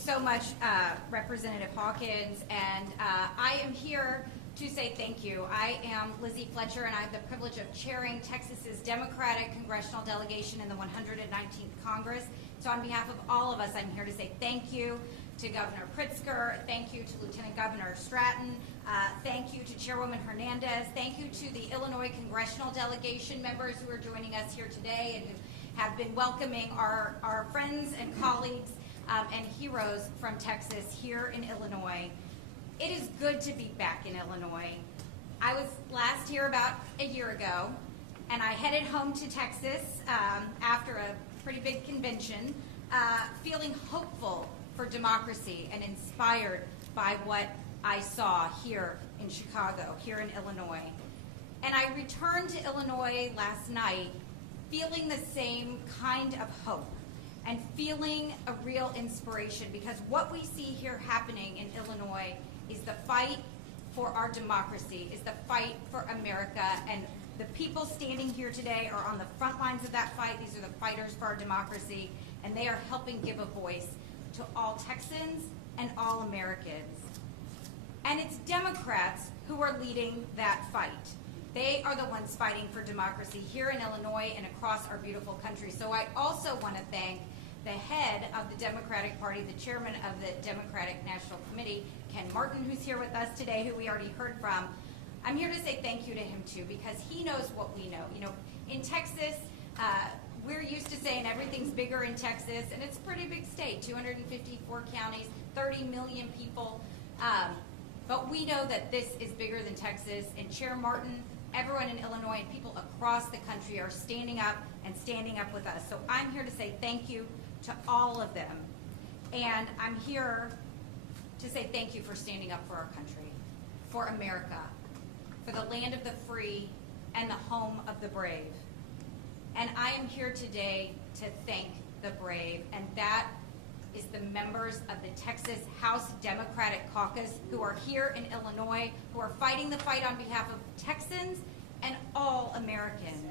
so much, Representative Hawkins, and I am here to say thank you. I am Lizzie Fletcher, and I have the privilege of chairing Texas's Democratic congressional delegation in the 119th Congress. So on behalf of all of us, I'm here to say thank you to Governor Pritzker, thank you to Lieutenant Governor Stratton, thank you to Chairwoman Hernandez, thank you to the Illinois congressional delegation members who are joining us here today and who have been welcoming our friends and colleagues and heroes from Texas here in Illinois. It is good to be back in Illinois. I was last here about a year ago, and I headed home to Texas after a pretty big convention, feeling hopeful for democracy and inspired by what I saw here in Chicago, here in Illinois. And I returned to Illinois last night feeling the same kind of hope and feeling a real inspiration, because what we see here happening in Illinois is the fight for our democracy, is the fight for America, and the people standing here today are on the front lines of that fight. These are the fighters for our democracy, and they are helping give a voice to all Texans and all Americans. And it's Democrats who are leading that fight. They are the ones fighting for democracy here in Illinois and across our beautiful country. So I also want to thank the head of the Democratic Party, the chairman of the Democratic National Committee, Ken Martin, who's here with us today, who we already heard from. I'm here to say thank you to him too, because he knows what we know. You know, in Texas, we're used to saying everything's bigger in Texas, and it's a pretty big state, 254 counties, 30 million people. But we know that this is bigger than Texas, and Chair Martin, everyone in Illinois, and people across the country are standing up with us. So I'm here to say thank you to all of them. And I'm here to say thank you for standing up for our country, for America, for the land of the free and the home of the brave. And I am here today to thank the brave, and that is the members of the Texas House Democratic Caucus who are here in Illinois, who are fighting the fight on behalf of Texans and all Americans.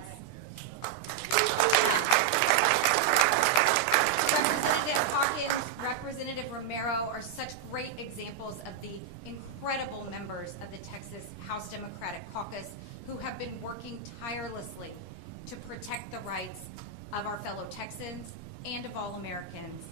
Representative Hawkins, Representative Romero are such great examples of the incredible members of the Texas House Democratic Caucus who have been working tirelessly to protect the rights of our fellow Texans and of all Americans.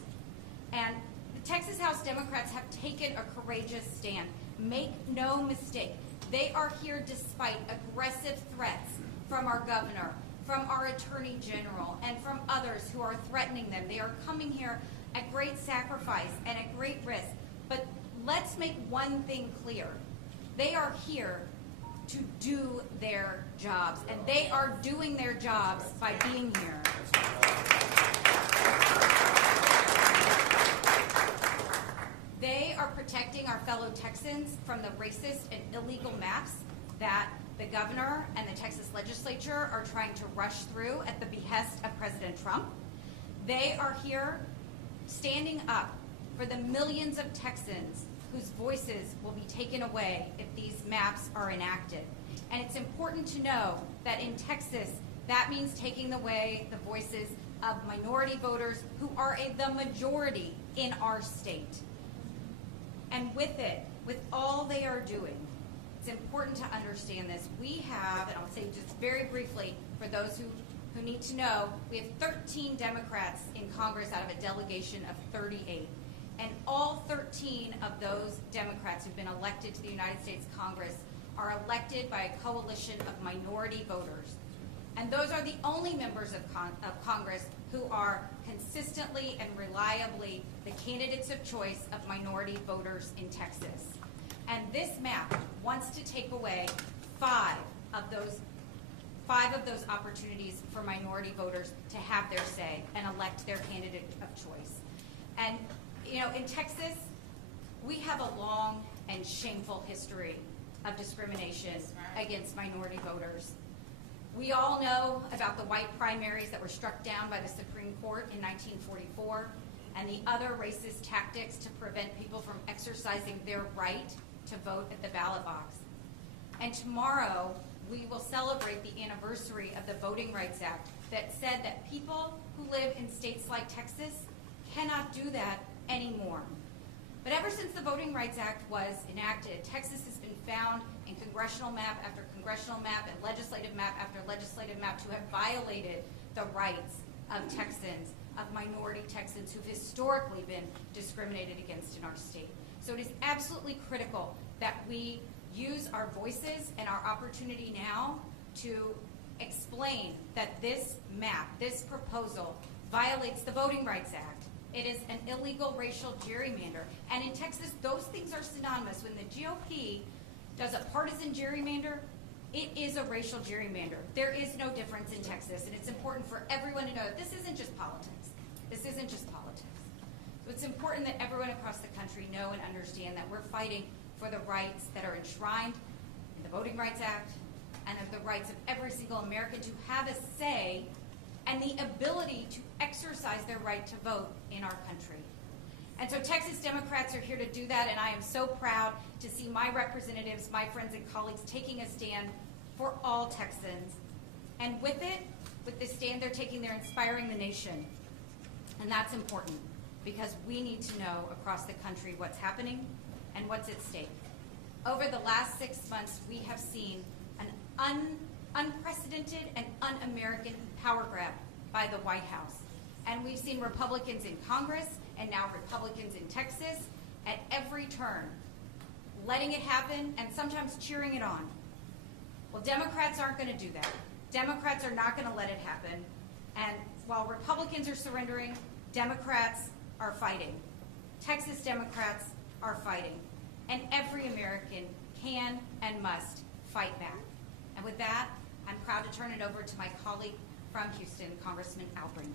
And the Texas House Democrats have taken a courageous stand. Make no mistake, they are here despite aggressive threats from our governor, from our attorney general, and from others who are threatening them. They are coming here at great sacrifice and at great risk. But let's make one thing clear. They are here to do their jobs, and they are doing their jobs by being here. They are protecting our fellow Texans from the racist and illegal maps that the governor and the Texas legislature are trying to rush through at the behest of President Trump. They are here standing up for the millions of Texans whose voices will be taken away if these maps are enacted. And it's important to know that in Texas, that means taking away the voices of minority voters who are the majority in our state. And with it, with all they are doing, it's important to understand this. We have, and I'll say just very briefly for those who need to know, we have 13 Democrats in Congress out of a delegation of 38. And all 13 of those Democrats who've been elected to the United States Congress are elected by a coalition of minority voters. And those are the only members of Congress who are consistently and reliably the candidates of choice of minority voters in Texas. And this map wants to take away five of those opportunities for minority voters to have their say and elect their candidate of choice. And you know, in Texas, we have a long and shameful history of discrimination against minority voters. We all know about the white primaries that were struck down by the Supreme Court in 1944 and the other racist tactics to prevent people from exercising their right to vote at the ballot box. And tomorrow, we will celebrate the anniversary of the Voting Rights Act that said that people who live in states like Texas cannot do that anymore. But ever since the Voting Rights Act was enacted, Texas has been found in congressional map after congressional map and legislative map after legislative map to have violated the rights of Texans, of minority Texans who've historically been discriminated against in our state. So it is absolutely critical that we use our voices and our opportunity now to explain that this map, this proposal, violates the Voting Rights Act. It is an illegal racial gerrymander. And in Texas, those things are synonymous. When the GOP does a partisan gerrymander, it is a racial gerrymander. There is no difference in Texas, and it's important for everyone to know that this isn't just politics. This isn't just politics. So it's important that everyone across the country know and understand that we're fighting for the rights that are enshrined in the Voting Rights Act and of the rights of every single American to have a say and the ability to exercise their right to vote in our country. And so Texas Democrats are here to do that, and I am so proud to see my representatives, my friends and colleagues taking a stand for all Texans. And with it, with this stand they're taking, they're inspiring the nation. And that's important because we need to know across the country what's happening and what's at stake. Over the last 6 months, we have seen an unprecedented and un-American power grab by the White House. And we've seen Republicans in Congress and now Republicans in Texas at every turn, letting it happen and sometimes cheering it on. Well, Democrats aren't going to do that. Democrats are not going to let it happen. And while Republicans are surrendering, Democrats are fighting. Texas Democrats are fighting. And every American can and must fight back. And with that, I'm proud to turn it over to my colleague from Houston, Congressman Albring.